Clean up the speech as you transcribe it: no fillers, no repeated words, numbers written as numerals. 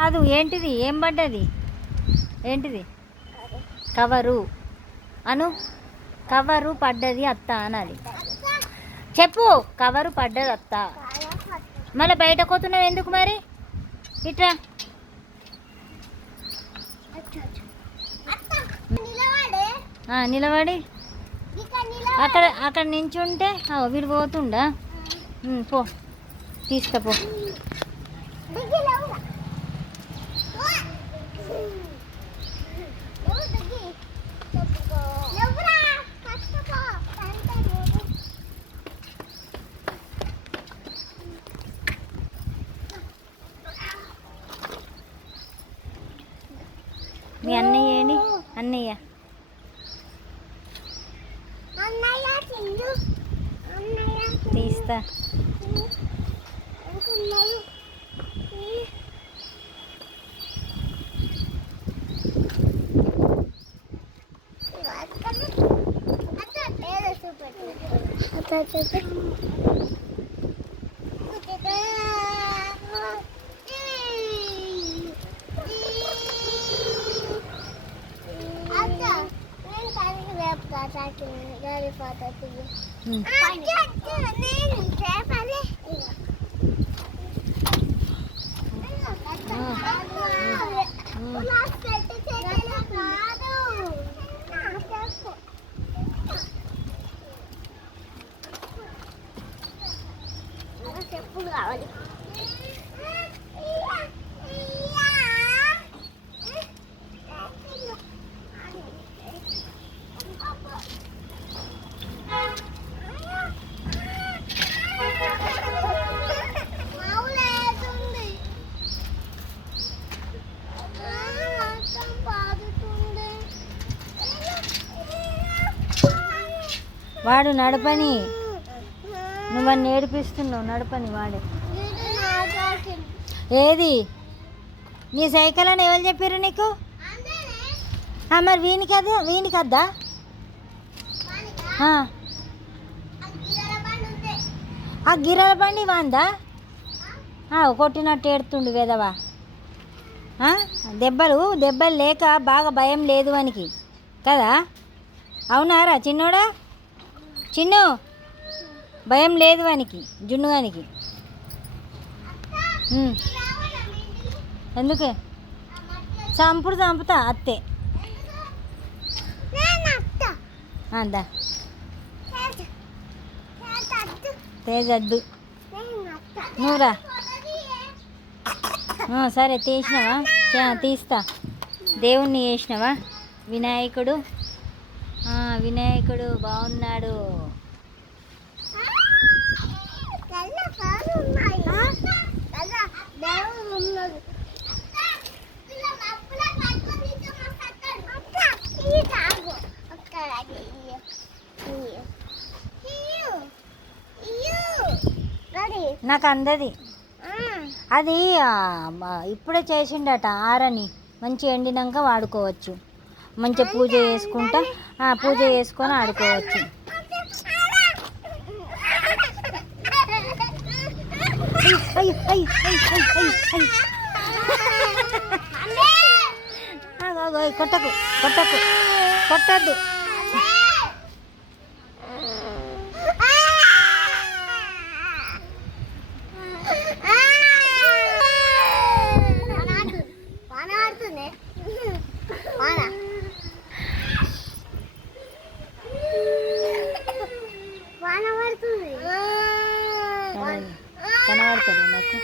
కాదు, ఏంటిది? ఏం పడ్డది? ఏంటిది? కవరు అను. కవరు పడ్డది అత్త అనాలి. చెప్పు, కవరు పడ్డది అత్త. మళ్ళీ బయట పోతున్నావు ఎందుకు మరి? ఇట్రా. నిలబడి అక్కడ అక్కడ నించుంటే వీడు పోతుండా? పో, తీసుకపో. మీ అన్నయ్య ఏని? అన్నయ్య తీస్తా. చెప్పులు కావాలి. వాడు నడపని, నువ్వని నేర్పిస్తున్నావు. నడపని వాడే. ఏది నీ సైకిల్ అని ఎవరు చెప్పారు నీకు? మరి వీనికి వద్దా? ఆ గిర్రల బండి వాందా? కొట్టినట్టు ఏడుతుండు వెదవా. దెబ్బలు లేక బాగా భయం లేదు వానికి కదా? అవునారా చిన్నోడా? చిన్ను, భయం లేదు వానికి, జున్నుగానికి. ఎందుకే? చంపుతా అత్తే. అందా తేజద్దు, నువ్వురా. సరే, తీసినావా? తీస్తా. దేవుణ్ణి చేసినావా? వినాయకుడు బాగున్నాడు. నాకు అందది అది. ఇప్పుడే చేసిండట ఆరని. మంచి ఎండినాక వాడుకోవచ్చు. మంచిగా పూజ చేసుకొని ఆడుకోవచ్చు. కొట్టద్దు. కనబడుతుంది నాకు.